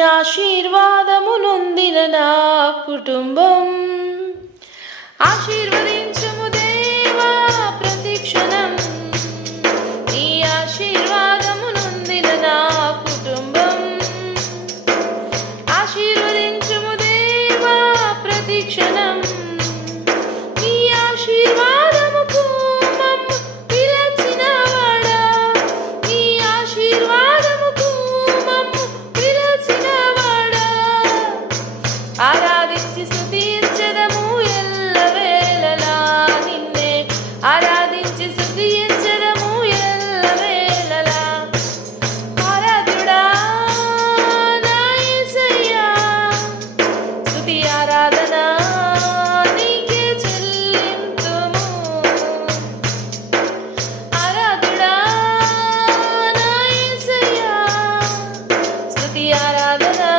ఆశీర్వాదమునొందిన నా కుటుంబం. ఆశీర్వదించము దేవా ప్రతిక్షణం నీ ఆశీర్వాదమునొందిన నా కుటుంబం. ఆశీర్వదించము దేవా ప్రతిక్షణం yaradana